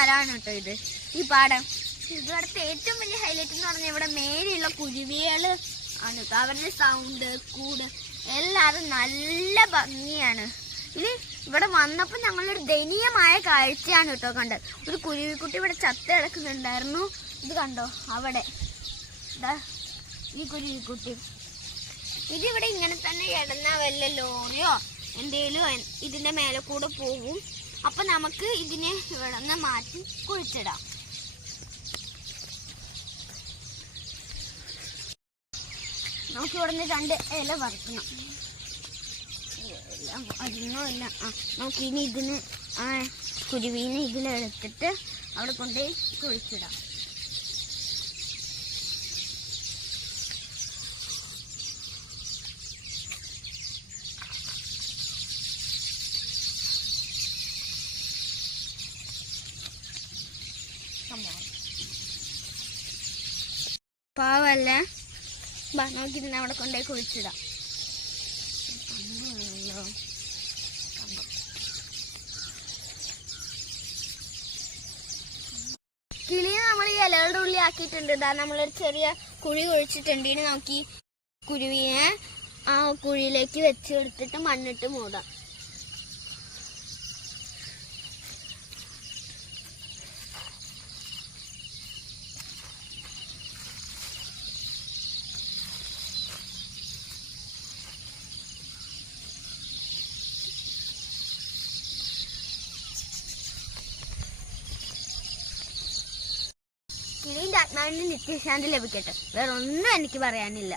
സ്ഥലമാണ് കേട്ടോ ഇത്, ഈ പാടം. ഇവിടുത്തെ ഏറ്റവും വലിയ ഹൈലൈറ്റ് എന്ന് പറഞ്ഞാൽ ഇവിടെ മേലെയുള്ള കുരുവികള് ആണ് കേട്ടോ. അവരുടെ സൗണ്ട് കൂട് എല്ലാവരും നല്ല ഭംഗിയാണ്. ഇനി ഇവിടെ വന്നപ്പോൾ ഞങ്ങളൊരു ദയനീയമായ കാഴ്ചയാണ് കേട്ടോ കണ്ടത്. ഒരു കുരുവിക്കുട്ടി ഇവിടെ ചത്ത് കിടക്കുന്നുണ്ടായിരുന്നു. ഇത് കണ്ടോ അവിടെ ഇതാ ഈ കുരുവിക്കുട്ടി. ഇതിവിടെ ഇങ്ങനെ തന്നെ കിടന്ന വല്ല ലോറിയോ എന്തേലും ഇതിന്റെ മേലെ കൂടെ പോകും. അപ്പൊ നമുക്ക് ഇതിനെ ഇവിടെ നിന്ന് മാറ്റി കുഴിച്ചിടാം. നമുക്ക് ഇവിടെ നിന്ന് 2 ഇല പറിക്കണം. അതൊന്നുമില്ല. നമുക്ക് ഇനി ഇതിന് കുരുവീനെ ഇതിലെടുത്തിട്ട് അവിടെ കൊണ്ടുപോയി കുഴിച്ചിടാം. പാവല്ലേ, നമുക്കിതിനെ അവിടെ കൊണ്ടുപോയി കുഴിച്ചിടാം. കിളിയെ നമ്മൾ ഈ ഇലകളുടെ ഉള്ളിൽ ആക്കിയിട്ടുണ്ട്. ഇതാ നമ്മളൊരു ചെറിയ കുഴി കുഴിച്ചിട്ടുണ്ട്. ഇനി നമുക്ക് ഈ കുരുവിനെ ആ കുഴിയിലേക്ക് വെച്ച് കൊടുത്തിട്ട് മണ്ണിട്ട് മൂടാം. കിളിന്റെ ആത്മാവിന് നിത്യശാന്തി ലഭിക്കട്ടെ. വേറെ ഒന്നും എനിക്ക് പറയാനില്ല.